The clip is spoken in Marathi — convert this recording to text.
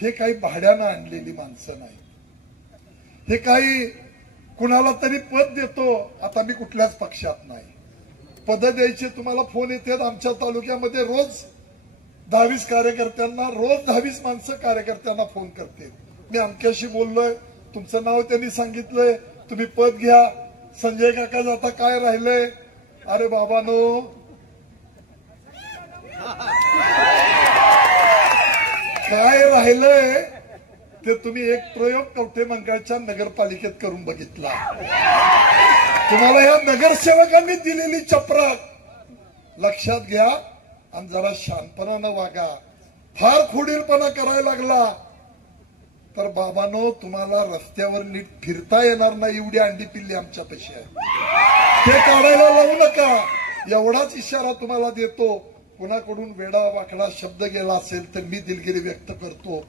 हे काही भाड्यानं आणलेली माणसं नाही. हे काही कुणाला तरी पद देतो. आता मी कुठल्याच पक्षात नाही. पद द्यायचे तुम्हाला फोन येतात. आमच्या तालुक्यामध्ये रोज 10-20 कार्यकर्त्यांना, रोज 10-20 माणसं कार्यकर्त्यांना फोन करते. मी अमक्याशी बोललोय, तुमचं नाव त्यांनी सांगितलंय, तुम्ही पद घ्या. संजय काका आता काय राहिलंय? अरे बाबानो, काय राहिलंय ते तुम्ही एक प्रयोग कवठेमंकाळच्या नगरपालिकेत करून बघितला. तुम्हाला या नगरसेवकांनी दिलेली चपराक लक्षात घ्या आणि जरा शांतपणानं वागा. फार खोडीलपणा करायला लागला तर बाबांनो, तुम्हाला रस्त्यावर नीट फिरता येणार नाही. एवढी अंडी पिल्ली आमच्यापाशी आहे. ते काढायला लावू नका. एवढाच इशारा तुम्हाला देतो. कुणाकडून वेडा वाकडा शब्द गेला असेल तर मी दिलगिरी व्यक्त करतो.